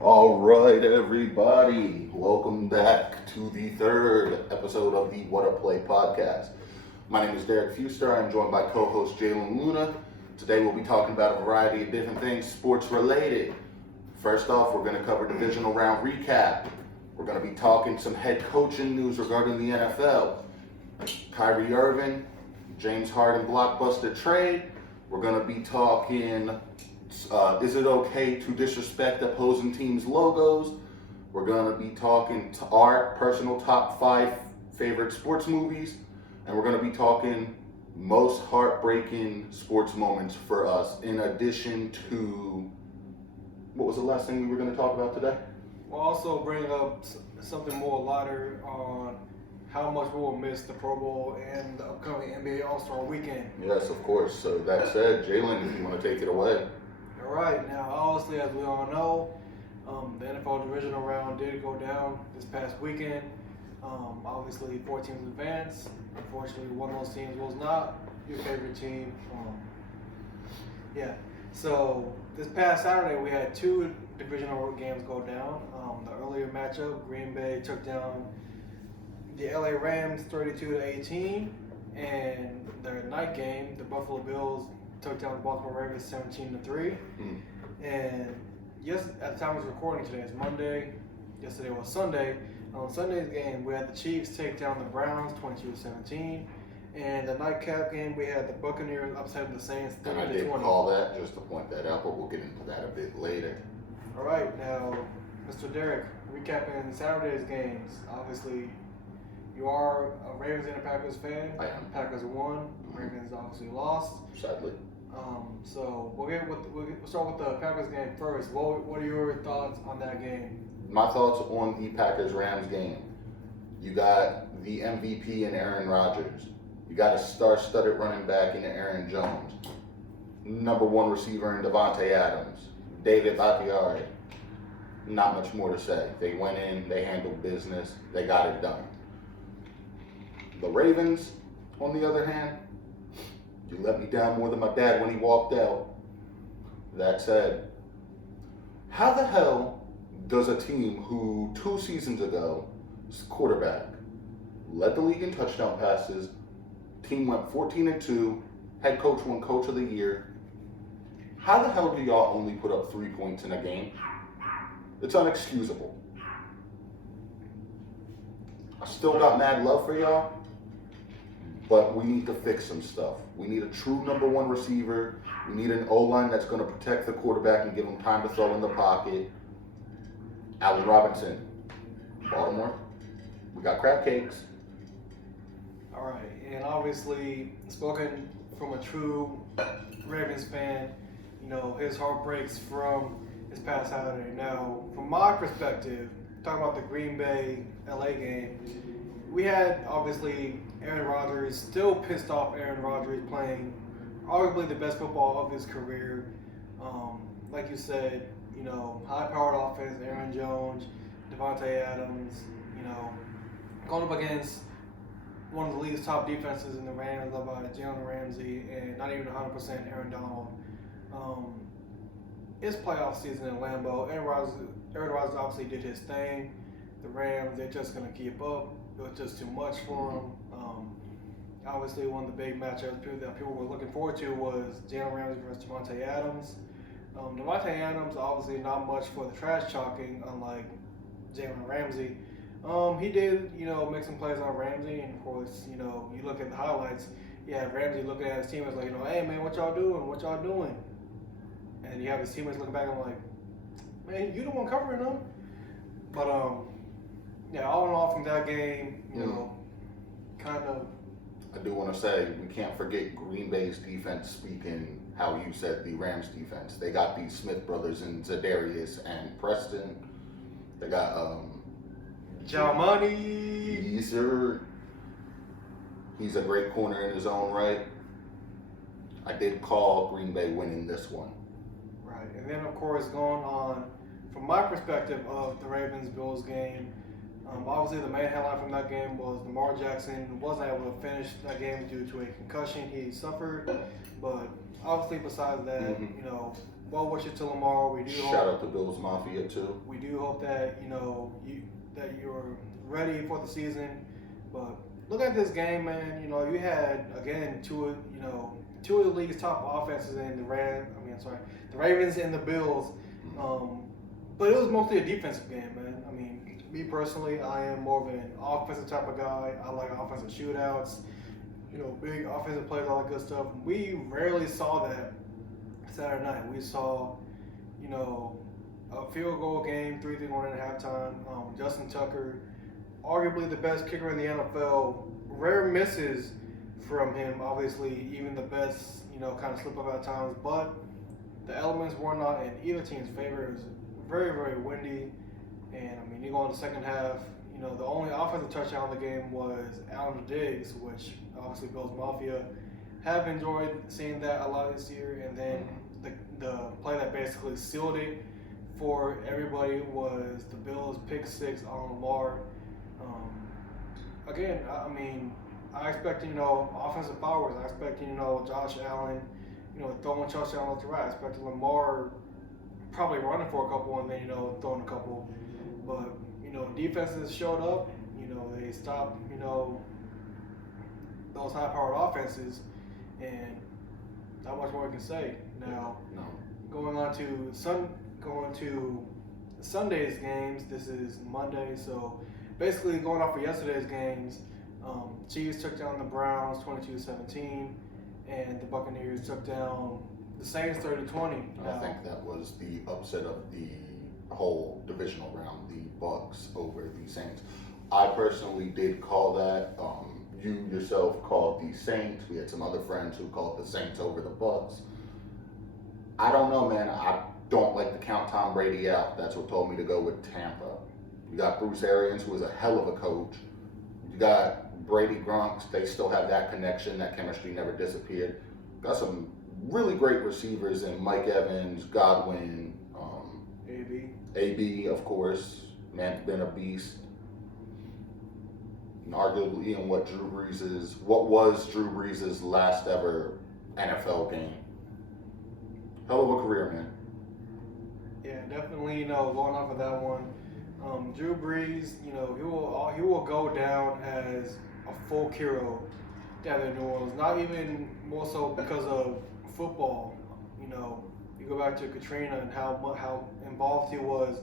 All right, everybody. Welcome back to the third episode of the What a Play podcast. My name is Derek Fuster. I'm joined by co-host Jalen Luna. Today we'll be talking about a variety of different things sports related. First off, we're going to cover divisional round recap. We're going to be talking some head coaching news regarding the NFL. Kyrie Irving, James Harden blockbuster trade. We're going to be talking is it okay to disrespect opposing teams' logos? We're going to be talking to our personal top 5 favorite sports movies. And we're going to be talking most heartbreaking sports moments for us, in addition to, what was the last thing we were going to talk about today? We'll also bring up something more lighter on how much we will miss the Pro Bowl and the upcoming NBA All-Star Weekend. Yes, of course. So that said, Jalen, if you want to take it away. All right. Now, obviously, as we all know, the NFL Divisional round did go down this past weekend. Obviously, 4 teams advanced. Unfortunately, one of those teams was not your favorite team. So this past Saturday, we had 2 divisional games go down. The earlier matchup, Green Bay took down the LA Rams 32-18, and their night game, the Buffalo Bills took down the Baltimore Ravens 17-3. And yes, at the time I was recording today, it's Monday. Yesterday was Sunday. On Sunday's game, we had the Chiefs take down the Browns 22-17. And the nightcap game, we had the Buccaneers upsetting the Saints 30-20. And I did call that, just to point that out, but we'll get into that a bit later. All right, now, Mr. Derek, recapping Saturday's games. Obviously, you are a Ravens and a Packers fan. I am. Packers won. Ravens obviously lost. Sadly. So we'll start with the Packers game first. What are your thoughts on that game? My thoughts on the Packers-Rams game. You got the MVP in Aaron Rodgers. You got a star-studded running back in Aaron Jones. Number 1 receiver in Davante Adams. David Bakhtiari. Not much more to say. They went in, they handled business, they got it done. The Ravens, on the other hand, you let me down more than my dad when he walked out. That said, how the hell does a team who 2 seasons ago, quarterback, led the league in touchdown passes, team went 14-2, head coach won coach of the year, how the hell do y'all only put up 3 points in a game? It's unexcusable. I still got mad love for y'all, but we need to fix some stuff. We need a true number 1 receiver. We need an O-line that's going to protect the quarterback and give him time to throw in the pocket. Allen Robinson, Baltimore. We got crab cakes. All right, and obviously, spoken from a true Ravens fan, his heartbreaks from this past Saturday. Now, from my perspective, talking about the Green Bay LA game, we had obviously Aaron Rodgers, still pissed off Aaron Rodgers, playing arguably the best football of his career. Like you said, high-powered offense, Aaron Jones, Davante Adams, going up against one of the league's top defenses in the Rams, led by Jalen Ramsey, and not even 100% Aaron Donald. It's playoff season in Lambeau. Aaron Rodgers obviously did his thing. The Rams, they're just going to keep up. It was just too much for them. Obviously, one of the big matchups that people were looking forward to was Jalen Ramsey versus Monte Adams. Davante Adams, obviously not much for the trash talking, unlike Jalen Ramsey. He did, make some plays on Ramsey, and of course, you look at the highlights, you have Ramsey looking at his teammates like, hey man, what y'all doing? What y'all doing? And you have his teammates looking back and like, man, you the one covering them. But all in all, from that game, kind of. I do want to say, we can't forget Green Bay's defense, speaking how you said the Rams defense. They got these Smith brothers in Zadarius and Preston. They got Jamani. Yes, sir. He's a great corner in his own right. I did call Green Bay winning this one. Right, and then of course going on, from my perspective of the Ravens-Bills game, obviously the main headline from that game was Lamar Jackson wasn't able to finish that game due to a concussion he suffered. But obviously besides that, well wishes to Lamar. We do Shout out to Bills Mafia too. We do hope that that you're ready for the season. But look at this game, man. You had again two of the league's top offenses in the Ravens and the Bills. But it was mostly a defensive game, man. I mean, me personally, I am more of an offensive type of guy. I like offensive shootouts, big offensive plays, all that good stuff. We rarely saw that Saturday night. We saw, a field goal game, 3-3 going into halftime. Justin Tucker, arguably the best kicker in the NFL. Rare misses from him, obviously, even the best, kind of slip up at times. But the elements were not in either team's favor. It was very, very windy. And, I mean, you go in the second half, the only offensive touchdown in the game was Allen Diggs, which obviously Bills Mafia have enjoyed seeing that a lot this year. And then the play that basically sealed it for everybody was the Bills' pick six on Lamar. Again, I mean, I expect, offensive powers. I expect, Josh Allen, throwing touchdowns left to right. I expect Lamar probably running for a couple and then, throwing a couple. But, defenses showed up. They stopped, those high-powered offenses. And not much more we can say. Now, going to Sunday's games, this is Monday, so basically going off of yesterday's games, Chiefs took down the Browns 22-17, and the Buccaneers took down the Saints 30-20. I think that was the upset of the whole divisional round, the Bucs over the Saints. I personally did call that. You yourself called the Saints. We had some other friends who called the Saints over the Bucs. I don't know, man. I don't like to count Tom Brady out. That's what told me to go with Tampa. You got Bruce Arians, who is a hell of a coach. You got Brady Gronk. They still have that connection. That chemistry never disappeared. Got some really great receivers in Mike Evans, Godwin, AB, of course. Man's been a beast. And arguably in what was Drew Brees' last ever NFL game. Hell of a career, man. Yeah, definitely, going off of that one. Drew Brees, he will go down as a folk hero down in New Orleans. Not even more so because of football. You go back to Katrina and how involved he was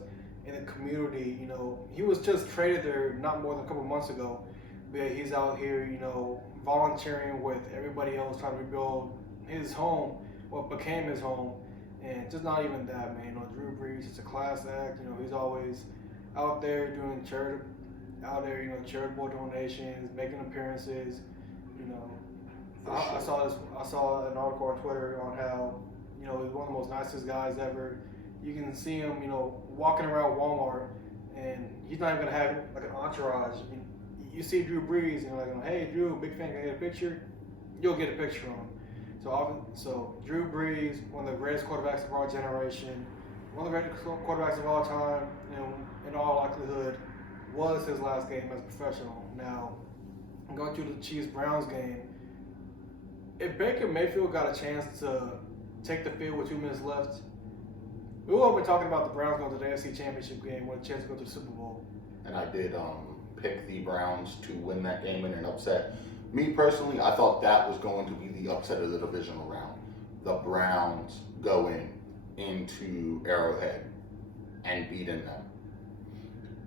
in the community. He was just traded there not more than a couple months ago. But he's out here, volunteering with everybody else trying to rebuild his home, what became his home. And just not even that, man. Drew Brees is a class act. He's always out there doing charitable donations, making appearances. I saw an article on Twitter on how, he's one of the most nicest guys ever. You can see him, walking around Walmart, and he's not even gonna have like an entourage. You see Drew Brees, and you're like, hey, Drew, big fan, can I get a picture? You'll get a picture of him. So Drew Brees, one of the greatest quarterbacks of our generation, one of the greatest quarterbacks of all time, in all likelihood, was his last game as a professional. Now, going to the Chiefs-Browns game, if Baker Mayfield got a chance to take the field with 2 minutes left, we would have been talking about the Browns going to the AFC Championship game with a chance to go to the Super Bowl. And I did pick the Browns to win that game in an upset. Me personally, I thought that was going to be the upset of the divisional round. The Browns going into Arrowhead and beating them.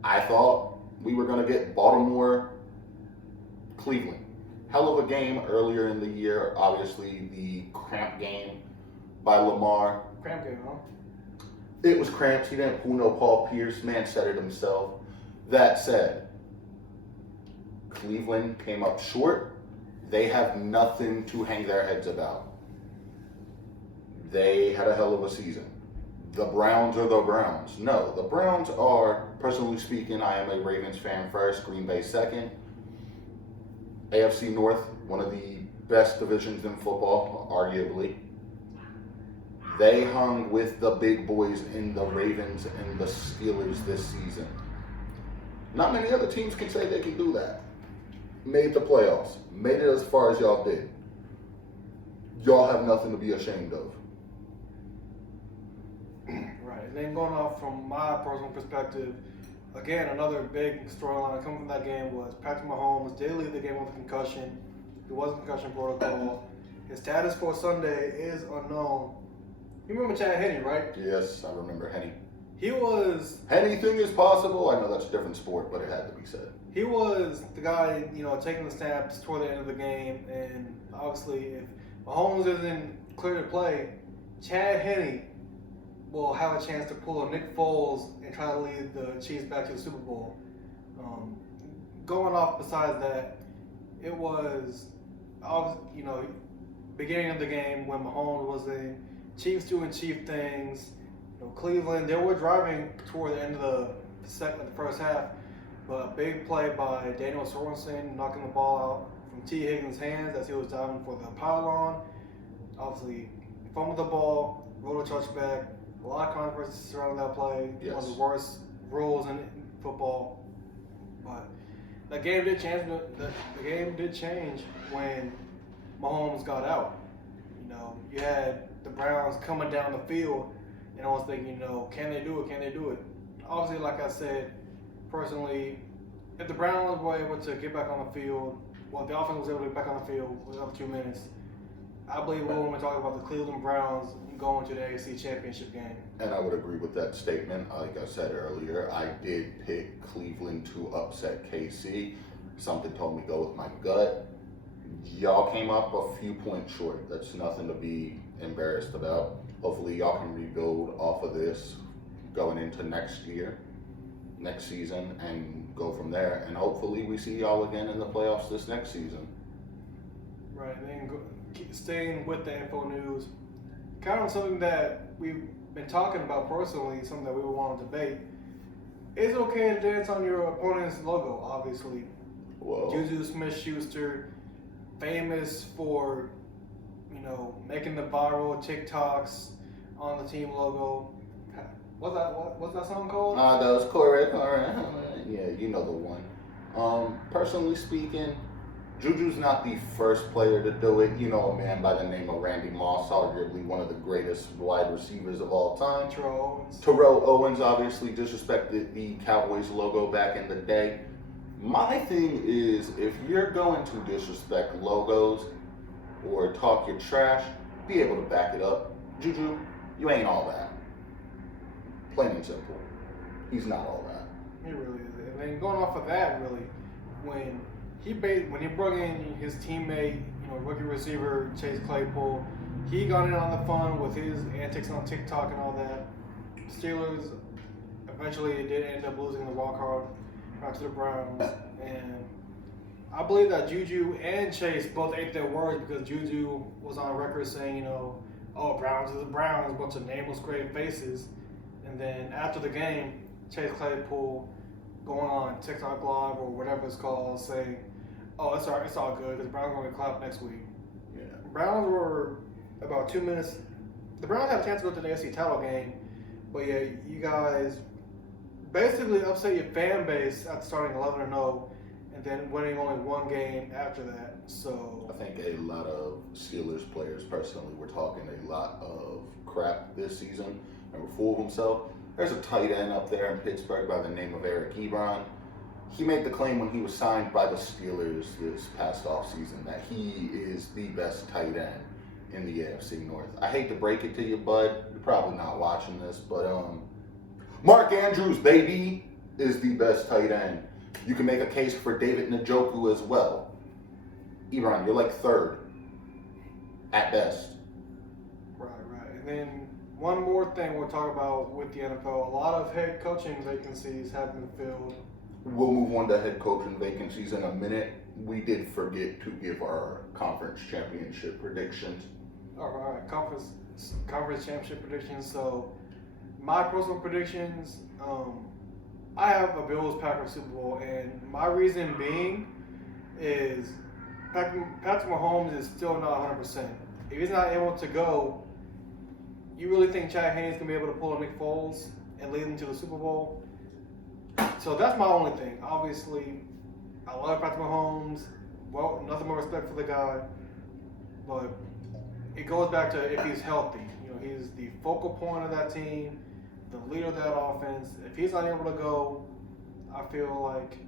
I thought we were going to get Baltimore, Cleveland. Hell of a game earlier in the year. Obviously, the cramp game by Lamar. Cramp game, huh? It was cramps. He didn't pull no Paul Pierce. Man said it himself. That said, Cleveland came up short. They have nothing to hang their heads about. They had a hell of a season. The Browns are the Browns. No, the Browns are, personally speaking, I am a Ravens fan first, Green Bay second. AFC North, one of the best divisions in football, arguably. They hung with the big boys in the Ravens and the Steelers this season. Not many other teams can say they can do that. Made the playoffs. Made it as far as y'all did. Y'all have nothing to be ashamed of. Right. And then going off from my personal perspective, again, another big storyline coming from that game was Patrick Mahomes did leave the game with a concussion. He was in concussion protocol. His status for Sunday is unknown. You remember Chad Henne, right? Yes, I remember Henne. Anything is possible. I know that's a different sport, but it had to be said. He was the guy, taking the snaps toward the end of the game, and obviously, if Mahomes isn't clear to play, Chad Henne will have a chance to pull a Nick Foles and try to lead the Chiefs back to the Super Bowl. Going off besides that, it was, beginning of the game when Mahomes was in, Chiefs doing Chief things. Cleveland, they were driving toward the end of the first half, but a big play by Daniel Sorensen knocking the ball out from T. Higgins' hands as he was diving for the pylon. Obviously, fumbled the ball, rolled a touchback. A lot of controversy surrounding that play. Yes. One of the worst rules in football. But the game did change. The game did change when Mahomes got out. You had the Browns coming down the field. And I was thinking, can they do it? Can they do it? Obviously, like I said, personally, if the Browns were able to get back on the field, well, if the offense was able to get back on the field within 2 minutes, I believe we're going to talk about the Cleveland Browns going to the AFC Championship game. And I would agree with that statement. Like I said earlier, I did pick Cleveland to upset KC. Something told me go with my gut. Y'all came up a few points short. That's nothing to be embarrassed about. Hopefully y'all can rebuild off of this going into next season, and go from there. And hopefully we see y'all again in the playoffs this next season. Right, and then staying with the info news, kind of something that we've been talking about personally, something that we would want to debate. Is it okay to dance on your opponent's logo, obviously? Whoa. Juju Smith-Schuster, famous for making the viral TikToks on the team logo. What's that song called? That was correct. Yeah, you know the one. Personally speaking, Juju's not the first player to do it. A man by the name of Randy Moss, arguably one of the greatest wide receivers of all time. Terrell Owens obviously disrespected the Cowboys logo back in the day. My thing is, if you're going to disrespect logos or talk your trash, be able to back it up. Juju, you ain't all that. Plain and simple. He's not all that. He really is. And then going off of that, really, when he brought in his teammate, rookie receiver Chase Claypool, he got in on the fun with his antics on TikTok and all that. Steelers eventually did end up losing the wild card back to the Browns, and I believe that Juju and Chase both ate their words, because Juju was on record saying, Browns are the Browns, a bunch of nameless great faces. And then after the game, Chase Claypool going on TikTok Live or whatever it's called, saying, it's all good, because Browns are going to clap next week. Yeah. Browns were about 2 minutes. The Browns had a chance to go to the AFC title game, but yeah, you guys basically upset your fan base after starting 11-0 and then winning only one game after that. So I think a lot of Steelers players personally were talking a lot of crap this season and were full of themselves. There's a tight end up there in Pittsburgh by the name of Ebron. He made the claim when he was signed by the Steelers this past offseason that he is the best tight end in the AFC North. I hate to break it to you, bud. You're probably not watching this, but Mark Andrews, baby, is the best tight end. You can make a case for David Njoku as well. Ebron, you're like third at best. Right. And then one more thing we'll talk about with the NFL. A lot of head coaching vacancies have been filled. We'll move on to head coaching vacancies in a minute. We did forget to give our conference championship predictions. All right, conference championship predictions. So my personal predictions, I have a Bills-Packers Super Bowl, and my reason being is Patrick Mahomes is still not 100%. If he's not able to go, you really think Chad Henne is going to be able to pull a Nick Foles and lead them to the Super Bowl? So that's my only thing. Obviously, I love Patrick Mahomes. Well, nothing more respect for the guy. But it goes back to if he's healthy. He's the focal point of that team. the leader of that offense. If he's not able to go, I feel like,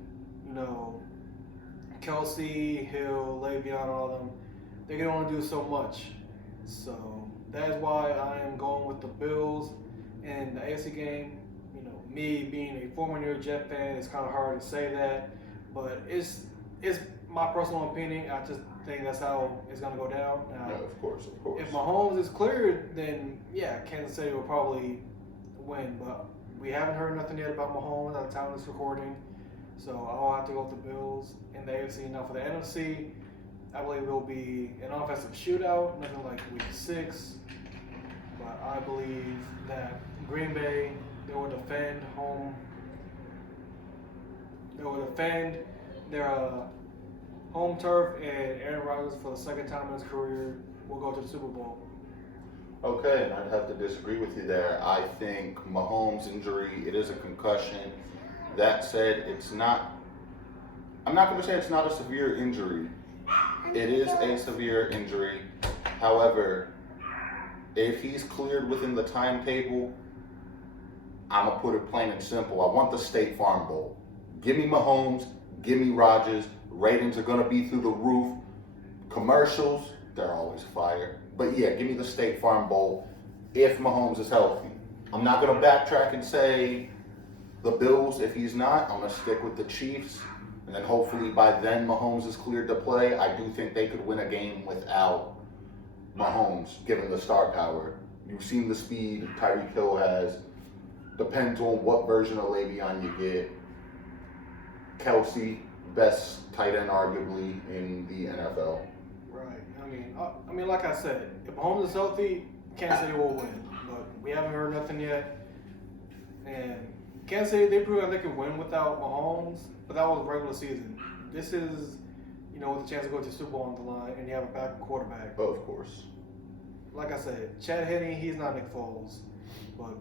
Kelsey, Hill, Le'Veon, all of them, they can only do so much. So that is why I am going with the Bills in the AFC game. Me being a former New York Jet fan, it's kind of hard to say that, but it's my personal opinion. I just think that's how it's going to go down. Now, yeah, of course. if Mahomes is cleared, then yeah, Kansas City will probably win. But we haven't heard nothing yet about Mahomes at the time of this recording, so I'll have to go with the Bills in the AFC. Now for the NFC, I believe it will be an offensive shootout, nothing like Week 6. But I believe that Green Bay, they will defend home. They will defend their home turf, and Aaron Rodgers, for the second time in his career, will go to the Super Bowl. Okay, and I'd have to disagree with you there. I think Mahomes' injury, it is a concussion. That said, I'm not going to say it's not a severe injury. It is a severe injury. However, if he's cleared within the timetable, I'm going to put it plain and simple. I want the State Farm Bowl. Give me Mahomes, give me Rodgers. Ratings are going to be through the roof. Commercials, they're always fire. But yeah, give me the State Farm Bowl if Mahomes is healthy. I'm not going to backtrack and say the Bills if he's not. I'm going to stick with the Chiefs. And then hopefully by then Mahomes is cleared to play. I do think they could win a game without Mahomes, given the star power. You've seen the speed Tyreek Hill has. Depends on what version of Le'Veon you get. Kelsey, best tight end arguably in the NFL. Right. I mean, like I said, if Mahomes is healthy, Kansas City will win. But we haven't heard nothing yet. And Kansas City, they proved that they could win without Mahomes, but that was regular season. This is, with a chance to go to the Super Bowl on the line, and you have a backup quarterback. Oh, of course. Like I said, Chad Henne, he's not Nick Foles. But,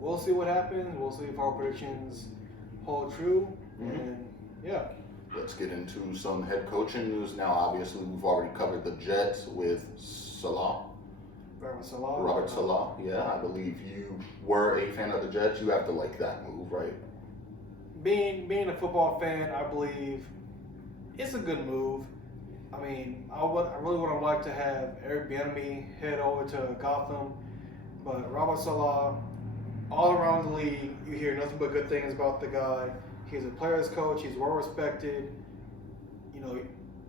we'll see what happens. We'll see if our predictions hold true. Mm-hmm. And, yeah. Let's get into some head coaching news now. Obviously, we've already covered the Jets with Robert Saleh. Yeah, I believe you were a fan of the Jets. You have to like that move, right? Being a football fan, I believe it's a good move. I mean, I really would have liked to have Eric Bieniemy head over to Gotham, but Robert Saleh, all around the league, you hear nothing but good things about the guy. He's a player's coach. He's well respected.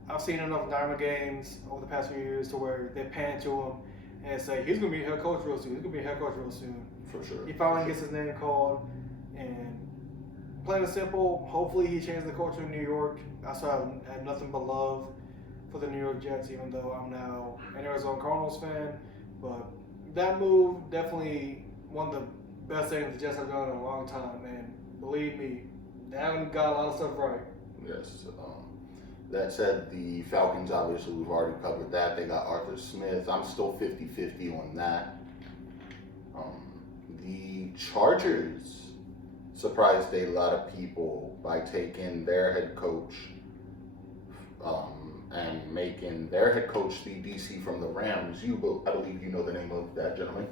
I've seen enough Diamond games over the past few years to where they pan to him and say, he's going to be a head coach real soon. For sure. He finally gets his name called. And plain and simple, hopefully he changes the culture in New York. I have nothing but love for the New York Jets, even though I'm now an Arizona Cardinals fan. But that move, definitely one of the best things the Jets have done in a long time. And believe me, they haven't got a lot of stuff right. Yes. That said, the Falcons, obviously, we've already covered that. They got Arthur Smith. I'm still 50-50 on that. The Chargers surprised a lot of people by taking their head coach and making their head coach the DC from the Rams. I believe you know the name of that gentleman.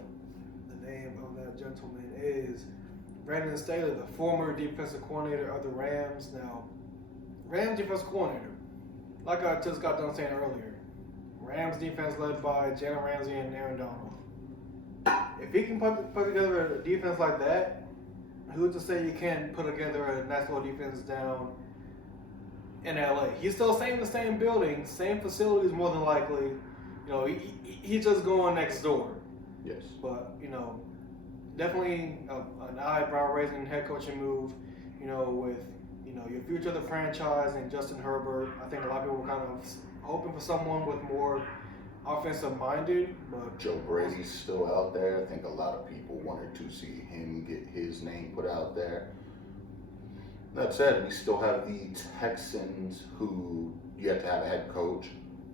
The name of that gentleman is Brandon Staley, the former defensive coordinator of the Rams. Now, Rams defensive coordinator, like I just got done saying earlier, Rams defense led by Jalen Ramsey and Aaron Donald. If he can put together a defense like that, who's to say you can't put together a nice little defense down in LA? He's still staying in the same building, same facilities more than likely. He's just going next door. Yes. But, definitely an eyebrow-raising head coaching move, with, your future of the franchise and Justin Herbert. I think a lot of people were kind of hoping for someone with more offensive-minded. But Joe Brady's still out there. I think a lot of people wanted to see him get his name put out there. That said, we still have the Texans who yet to have a head coach.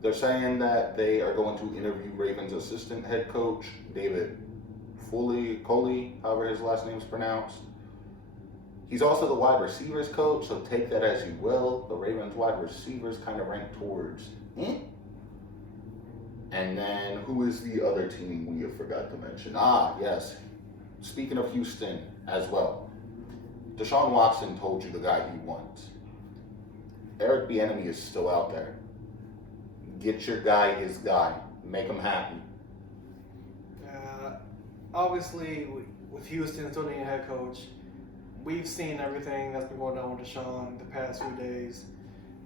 They're saying that they are going to interview Ravens' assistant head coach, David Coley, however his last name is pronounced. He's also the wide receivers coach, so take that as you will. The Ravens wide receivers kind of rank towards And then who is the other team we have forgot to mention? Yes, speaking of Houston as well, Desean Watson told you the guy he wants. Eric Bieniemy is still out there. Get your guy his guy. Make him happy. Obviously, with Houston still needing a head coach, we've seen everything that's been going on with Desean the past few days.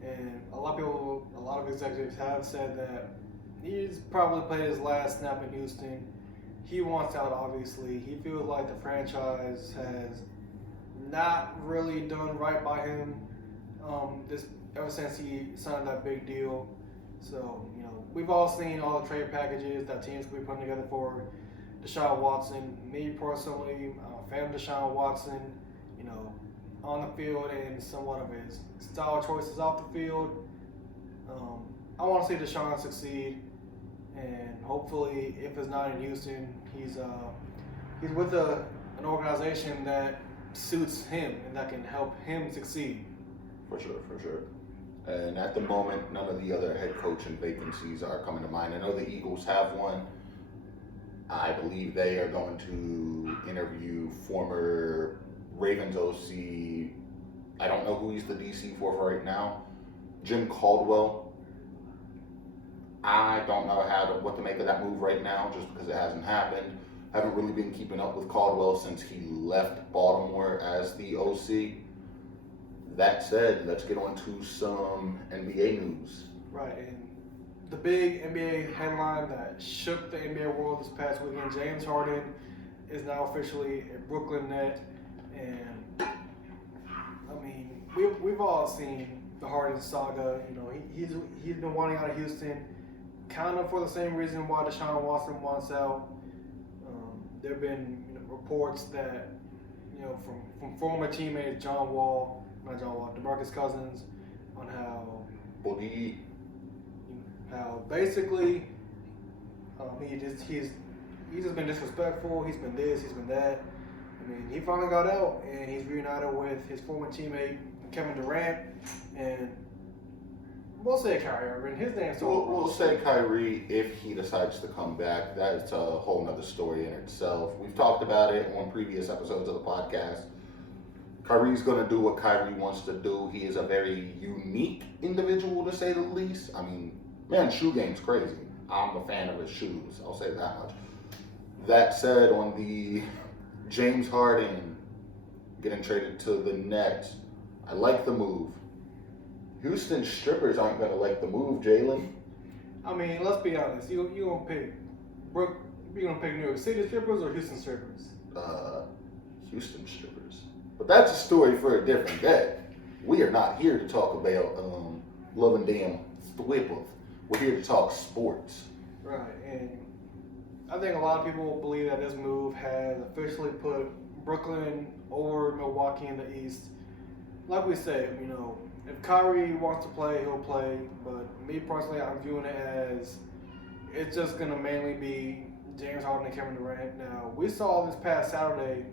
And a lot of executives have said that he's probably played his last snap in Houston. He wants out, obviously. He feels like the franchise has not really done right by him ever since he signed that big deal. So, we've all seen all the trade packages that teams could be putting together for Desean Watson. Me personally, I'm a fan of Desean Watson, on the field and somewhat of his style choices off the field. I want to see Desean succeed, and hopefully, if it's not in Houston, he's with an organization that suits him and that can help him succeed. For sure. And at the moment, none of the other head coaching vacancies are coming to mind. I know the Eagles have one. I believe they are going to interview former Ravens OC. I don't know who he's the DC for right now. Jim Caldwell. I don't know what to make of that move right now, just because it hasn't happened. I haven't really been keeping up with Caldwell since he left Baltimore as the OC. That said, let's get on to some NBA news. Right, and the big NBA headline that shook the NBA world this past weekend, James Harden is now officially a Brooklyn Net. And, we've all seen the Harden saga. He's been wanting out of Houston kind of for the same reason why Desean Watson wants out. There have been reports that, from former teammates DeMarcus Cousins, on how basically he's just been disrespectful. He's been this, he's been that. He finally got out and he's reunited with his former teammate Kevin Durant, and we'll say Kyrie Irving. His name's we'll say Kyrie if he decides to come back. That's a whole nother story in itself. We've talked about it on previous episodes of the podcast. Kyrie's going to do what Kyrie wants to do. He is a very unique individual, to say the least. Shoe game's crazy. I'm a fan of his shoes. I'll say that much. That said, on the James Harden getting traded to the Nets, I like the move. Houston strippers aren't going to like the move, Jalen. Let's be honest. You going to pick New York City strippers or Houston strippers? Houston strippers. But that's a story for a different day. We are not here to talk about love and damn strippers. We're here to talk sports. Right, and I think a lot of people believe that this move has officially put Brooklyn over Milwaukee in the East. Like we said, if Kyrie wants to play, he'll play. But me personally, I'm viewing it as it's just going to mainly be James Harden and Kevin Durant. Now, we saw this past Saturday,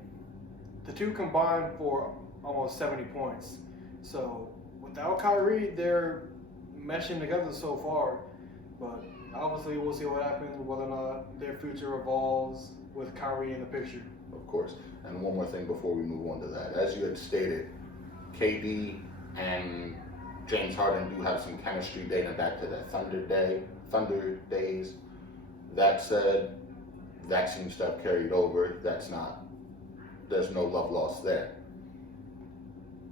the two combined for almost 70 points. So, without Kyrie, they're meshing together so far. But obviously, we'll see what happens, whether or not their future evolves with Kyrie in the picture. Of course. And one more thing before we move on to that. As you had stated, KD and James Harden do have some chemistry dating back to the Thunder days. That said, that seems to have carried over. There's no love lost there.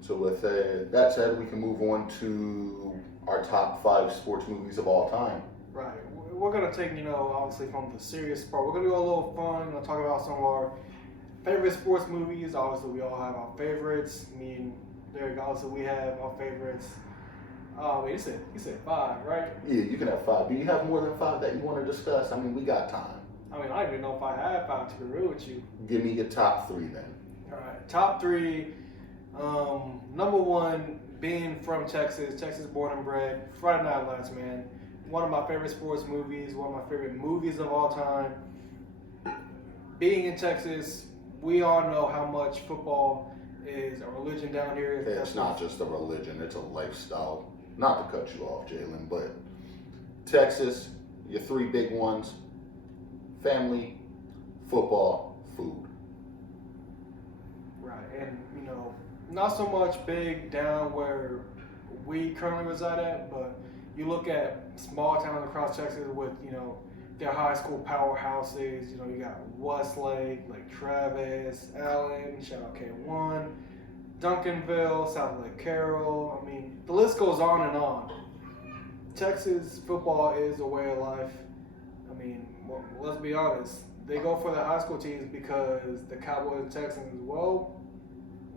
So with that said, we can move on to our top 5 sports movies of all time. Right. We're going to take, obviously from the serious part. We're going to do a little fun. We'll talk about some of our favorite sports movies. Obviously, we all have our favorites. Derek, obviously, we have our favorites. You said 5, right? Yeah, you can have 5. Do you have more than 5 that you want to discuss? We got time. I don't even know if I have 5 to be real with you. Give me your top 3 then. All right. Top 3. Number 1, being from Texas born and bred. Friday Night Lights, man. One of my favorite sports movies. One of my favorite movies of all time. Being in Texas, we all know how much football is a religion down here. It's not just a religion, it's a lifestyle. Not to cut you off, Jalen, but Texas, your 3 big ones: family, football, food. and not so much big down where we currently reside at, but you look at small towns across Texas with their high school powerhouses. You got Westlake, Lake Travis, Allen, shout out K1, Duncanville, South Lake Carroll. I mean, the list goes on and on. Texas football is a way of life. I mean, well, let's be honest. They go for the high school teams because the Cowboys and Texans, well,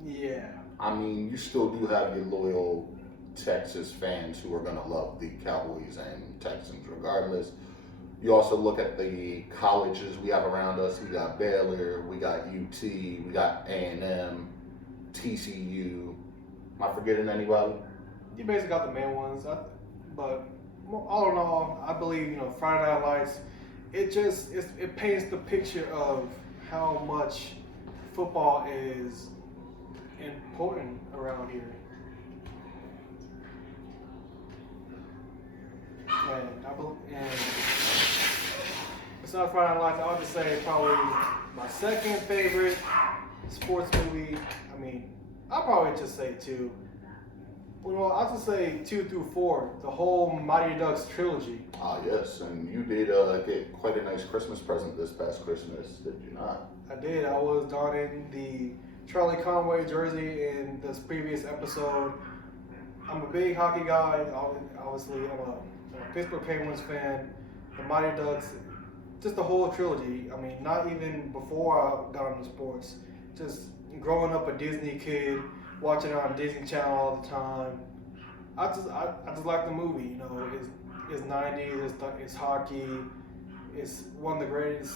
yeah. I mean, you still do have your loyal Texas fans who are going to love the Cowboys and Texans regardless. You also look at the colleges we have around us. We got Baylor, we got UT, we got A&M, TCU. Am I forgetting anybody? You basically got the main ones. But all in all, I believe, Friday Night Lights, it paints the picture of how much football is important around here. And besides Friday Night Lights, I'll just say probably my second favorite sports movie. I mean, I'll probably just say two. Well, I'll just say 2 through 4, the whole Mighty Ducks trilogy. Ah, yes, and you did get quite a nice Christmas present this past Christmas, did you not? I did. I was donning the Charlie Conway jersey in this previous episode. I'm a big hockey guy. Obviously, I'm a Pittsburgh Penguins fan. The Mighty Ducks, just the whole trilogy. I mean, not even before I got into sports. Just growing up a Disney kid, watching it on Disney Channel all the time. I just like the movie. It's 90s. It's hockey. It's one of the greatest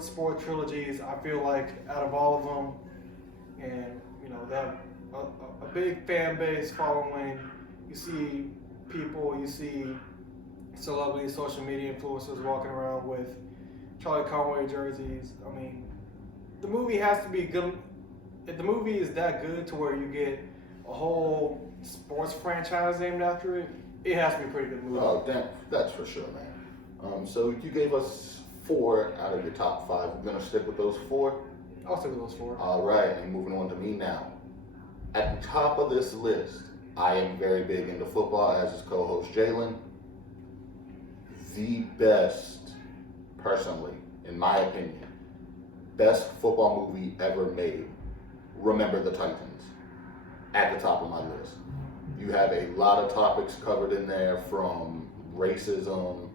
sport trilogies I feel like out of all of them. And they have a big fan base following. You see people. You see celebrities, social media influencers walking around with Charlie Conway jerseys. I mean, the movie has to be good. If the movie is that good to where you get a whole sports franchise named after it, it has to be a pretty good movie. Oh, that's for sure, man. So you gave us 4 out of your top 5. We're gonna stick with those 4. I'll stick with those 4. All right, and moving on to me now. At the top of this list, I am very big into football, as is co-host Jalen. The best, personally, in my opinion, best football movie ever made. Remember the Titans, at the top of my list. You have a lot of topics covered in there, from racism,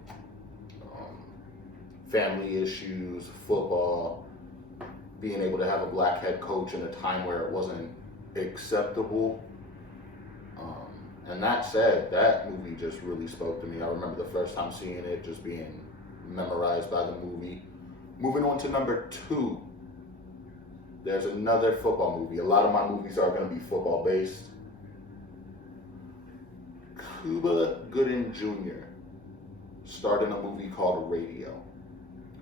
family issues, football, being able to have a black head coach in a time where it wasn't acceptable. And that said, that movie just really spoke to me. I remember the first time seeing it, just being memorized by the movie. Moving on to number 2. There's another football movie. A lot of my movies are going to be football based. Cuba Gooding Jr. starred in a movie called Radio.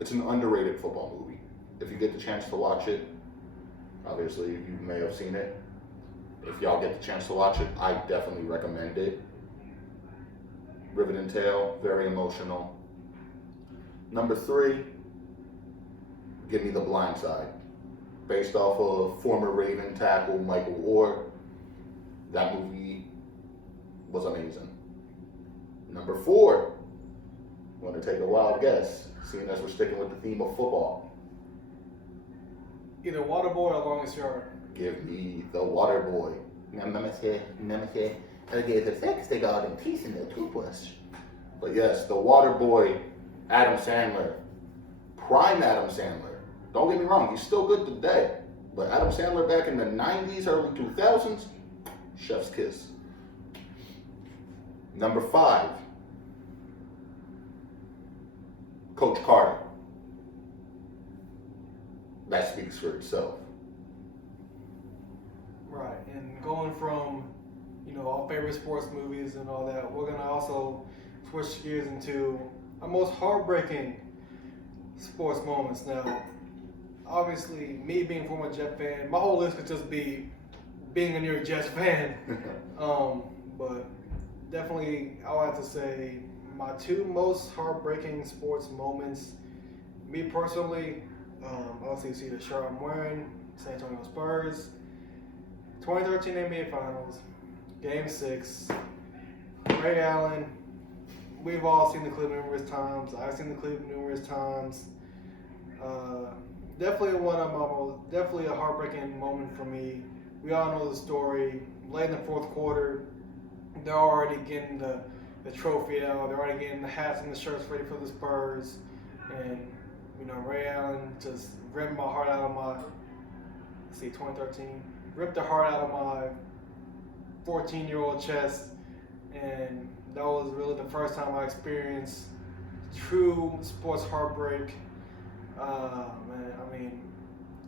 It's an underrated football movie. If you get the chance to watch it, obviously you may have seen it. If y'all get the chance to watch it, I definitely recommend it. Riveting tale, very emotional. Number 3, give me The Blind Side. Based off of former Raven tackle Michael Orr. That movie was amazing. Number 4, I'm going to take a wild guess, seeing as we're sticking with the theme of football. Either Waterboy or Longest Yard. Give me The Waterboy. But yes, The Waterboy, Adam Sandler, prime Adam Sandler. Don't get me wrong, he's still good today. But Adam Sandler back in the 90s, early 2000s, chef's kiss. Number 5, Coach Carter. That speaks for itself. Right, and going from, our favorite sports movies and all that, we're going to also switch gears into our most heartbreaking sports moments. Now, obviously, me being a former Jet fan, my whole list could just be being a New York Jets fan. But definitely, I would have to say my 2 most heartbreaking sports moments. Me personally, obviously you see the shirt I'm wearing, San Antonio Spurs. 2013 NBA Finals, Game 6. Ray Allen. We've all seen the clip numerous times. I've seen the clip numerous times. Definitely definitely a heartbreaking moment for me. We all know the story. Late in the fourth quarter, they're already getting the trophy out. They're already getting the hats and the shirts ready for the Spurs. And, Ray Allen just ripped my heart out of my, 2013, ripped the heart out of my 14-year-old chest. And that was really the first time I experienced true sports heartbreak.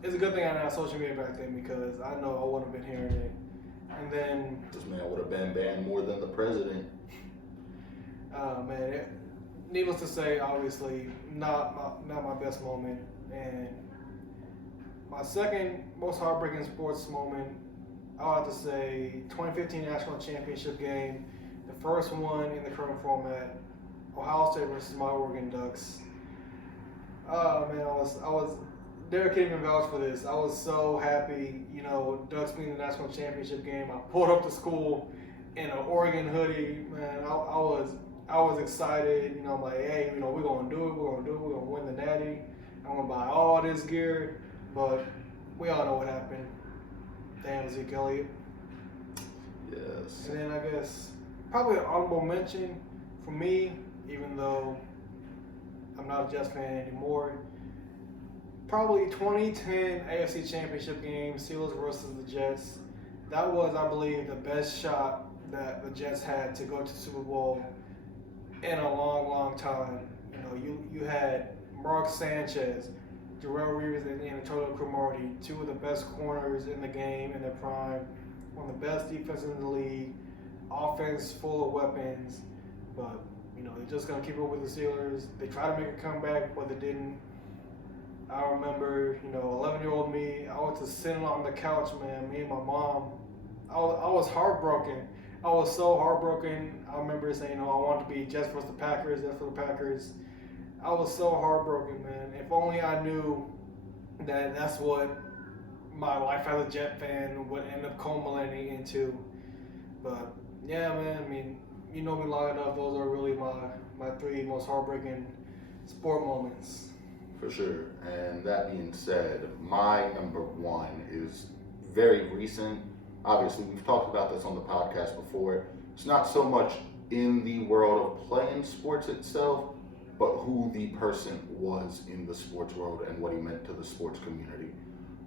It's a good thing I didn't have social media back then because I know I wouldn't have been hearing it. And then this man would have been banned more than the president. Needless to say, obviously not my best moment. And my second most heartbreaking sports moment, I'll have to say 2015 National Championship game, the first one in the current format, Ohio State versus my Oregon Ducks. I was Derek can't even vouch for this. I was so happy, Ducks being the national championship game. I pulled up to school in an Oregon hoodie, man. I was excited, I'm like, hey, we're gonna do it, we're gonna win the Natty. I'm gonna buy all this gear, but we all know what happened. Damn, Zeke Elliott. Yes. And then I guess probably an honorable mention for me, even though I'm not a Jets fan anymore. Probably 2010 AFC Championship game, Steelers versus the Jets. That was, I believe, the best shot that the Jets had to go to the Super Bowl in a long, long time. You had Mark Sanchez, Darrelle Reeves, and Antonio Cromartie, two of the best corners in the game in their prime, one of the best defenses in the league, offense full of weapons, but they're just gonna keep up with the Steelers. They tried to make a comeback, but they didn't. I remember, 11-year-old me, I was just sitting on the couch, man, me and my mom. I was heartbroken. I was so heartbroken. I remember saying, I want to be Jets versus the Packers, Jets for the Packers. I was so heartbroken, man. If only I knew that that's what my life as a Jet fan would end up culminating into. But, yeah, man, you know me long enough. Those are really my three most heartbreaking sport moments. For sure. And that being said, my number one is very recent. Obviously, we've talked about this on the podcast before. It's not so much in the world of playing sports itself, but who the person was in the sports world and what he meant to the sports community.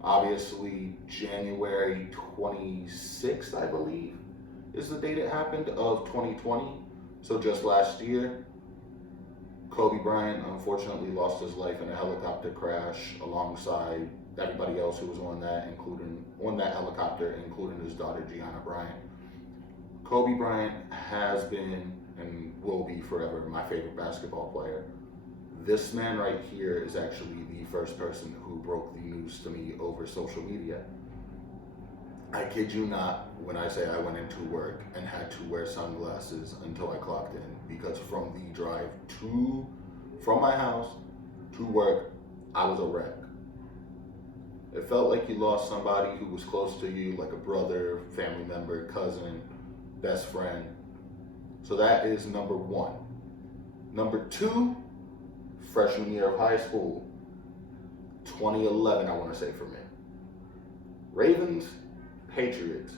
Obviously, January 26th, I believe, is the date it happened, of 2020. So just last year, Kobe Bryant unfortunately lost his life in a helicopter crash alongside everybody else who was on that helicopter, including his daughter Gianna Bryant. Kobe Bryant has been and will be forever my favorite basketball player. This man right here is actually the first person who broke the news to me over social media. I kid you not when I say I went into work and had to wear sunglasses until I clocked in, because from the drive from my house to work, I was a wreck. It felt like you lost somebody who was close to you, like a brother, family member, cousin, best friend. So that is number one. Number two, freshman year of high school, 2011, I want to say for me. Ravens, Patriots,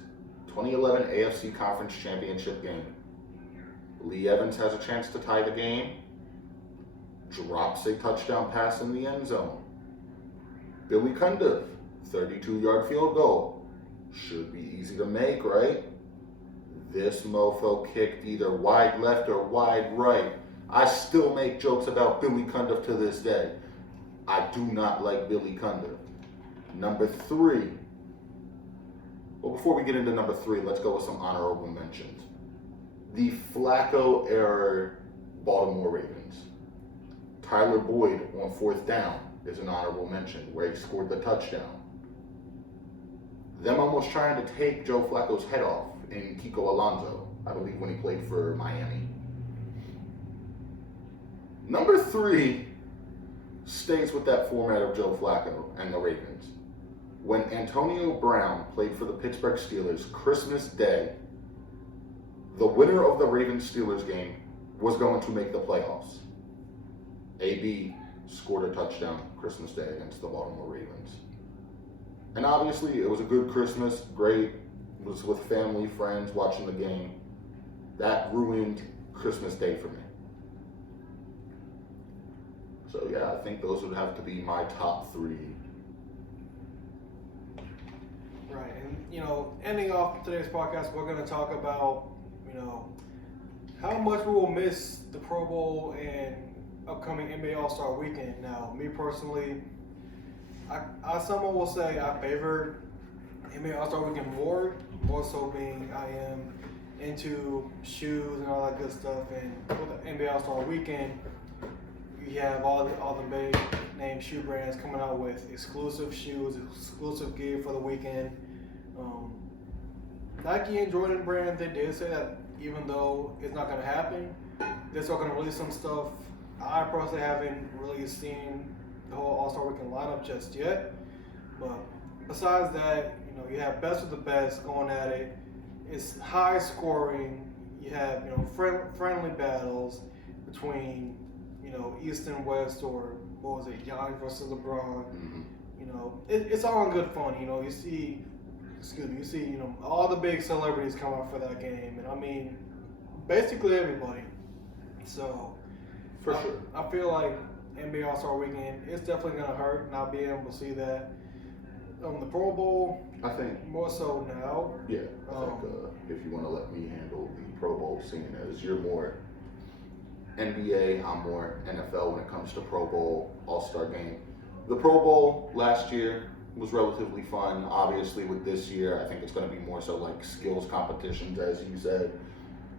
2011 AFC Conference Championship game. Lee Evans has a chance to tie the game, drops a touchdown pass in the end zone. Billy Cundiff, 32-yard field goal. Should be easy to make, right? This mofo kicked either wide left or wide right. I still make jokes about Billy Cundiff to this day. I do not like Billy Cundiff. Number three. Well, before we get into number three, let's go with some honorable mentions. The Flacco era Baltimore Ravens. Tyler Boyd on fourth down is an honorable mention, where he scored the touchdown. Them almost trying to take Joe Flacco's head off in Kiko Alonso, I believe, when he played for Miami. Number three stays with that format of Joe Flacco and the Ravens. when Antonio Brown played for the Pittsburgh Steelers Christmas Day, the winner of the Ravens-Steelers game was going to make the playoffs. AB scored a touchdown Christmas Day against the Baltimore Ravens. And obviously, it was a good Christmas, great. It was with family, friends, watching the game. That ruined Christmas Day for me. So yeah, I think those would have to be my top three. Right, and ending off today's podcast, we're going to talk about, how much we will miss the Pro Bowl and upcoming NBA All-Star Weekend. Now, me personally, someone will say I favor NBA All-Star Weekend more so being I am into shoes and all that good stuff. And with the NBA All-Star Weekend, you have all the big name shoe brands coming out with exclusive shoes, exclusive gear for the weekend. Nike and Jordan brand, they did say that even though it's not going to happen, they're still going to release some stuff. I personally haven't really seen the whole All-Star Weekend lineup just yet. But besides that, you have best of the best going at it. It's high scoring. You have, friendly battles between, East and West, or what was it, Giannis versus LeBron. Mm-hmm. It's all in good fun. You see, all the big celebrities come out for that game, and I mean, basically everybody. So, For sure. I feel like NBA All-Star Weekend, it's definitely going to hurt not being able to see that. The Pro Bowl, I think more so now. Yeah, I think if you want to let me handle the Pro Bowl, seeing as you're more NBA, I'm more NFL when it comes to Pro Bowl, All-Star Game. The Pro Bowl last year was relatively fun. Obviously, with this year, I think it's going to be more so like skills competitions, as you said.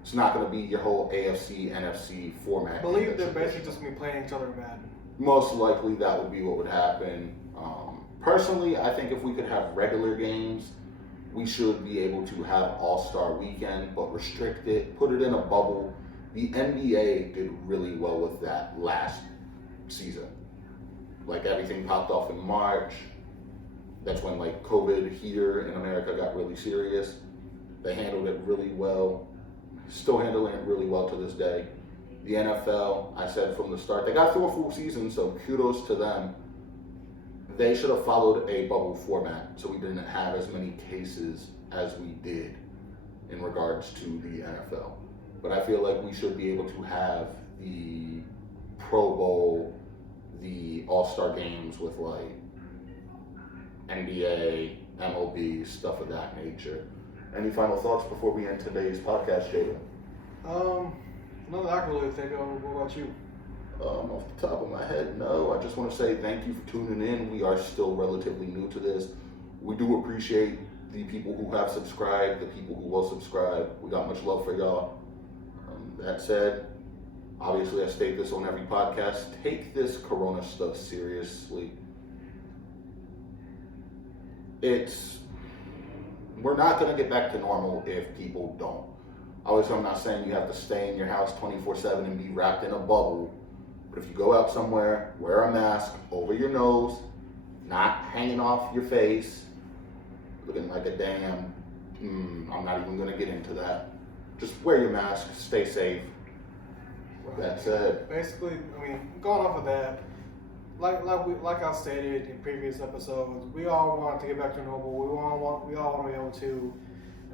It's not going to be your whole AFC, NFC format. I believe they're basically just going to be playing each other Madden. Most likely that would be what would happen. Personally, I think if we could have regular games, we should be able to have All-Star Weekend, but restrict it, put it in a bubble. The NBA did really well with that last season. Like everything popped off in March. That's when like COVID here in America got really serious. They handled it really well. Still handling it really well to this day. The NFL, I said from the start, they got through a full season, so kudos to them. They should have followed a bubble format so we didn't have as many cases as we did in regards to the NFL. But I feel like we should be able to have the Pro Bowl, the All-Star games with like NBA, MLB, stuff of that nature. Any final thoughts before we end today's podcast, Jalen? None that I can really think of. What about you? Off the top of my head, no. I just want to say thank you for tuning in. We are still relatively new to this. We do appreciate the people who have subscribed, the people who will subscribe. We got much love for y'all. That said, obviously I state this on every podcast. Take this corona stuff seriously. We're not going to get back to normal if people don't. Obviously, I'm not saying you have to stay in your house 24/7 and be wrapped in a bubble. But if you go out somewhere, wear a mask over your nose, not hanging off your face, looking like a damn, I'm not even going to get into that. Just wear your mask, stay safe. With that said. Basically, going off of that, like I stated in previous episodes, we all want to get back to normal. We all want to be able to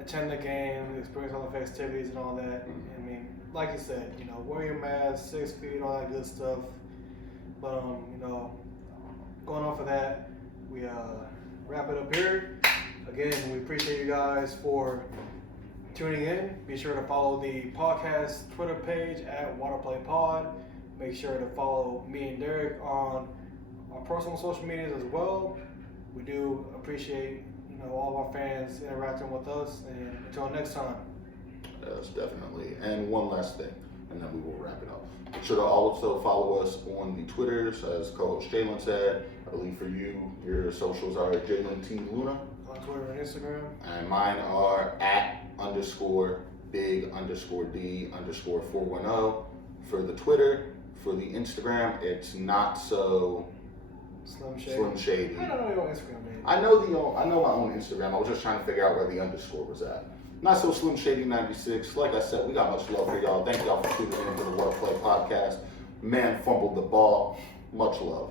attend the game, experience all the festivities and all that. Like you said, wear your mask, 6 feet, all that good stuff. But going off of that, we wrap it up here. Again, we appreciate you guys for tuning in. Be sure to follow the podcast Twitter page at WaterPlayPod. Make sure to follow me and Derek on our personal social medias as well. We do appreciate all of our fans interacting with us. And until next time. Yes, definitely. And one last thing, and then we will wrap it up. Make sure to also follow us on the Twitters, as co-host Jalen said. I believe for you, your socials are Jalen T. Luna. On Twitter and Instagram. And mine are @_big_D_410 for the Twitter. For the Instagram, it's not so Slim Shady. Slim Shady. I don't know your Instagram name. I know my own Instagram. I was just trying to figure out where the underscore was at. Not so Slim Shady 96. Like I said, we got much love for y'all. Thank y'all for tuning in to the What a Play podcast. Man fumbled the ball. Much love.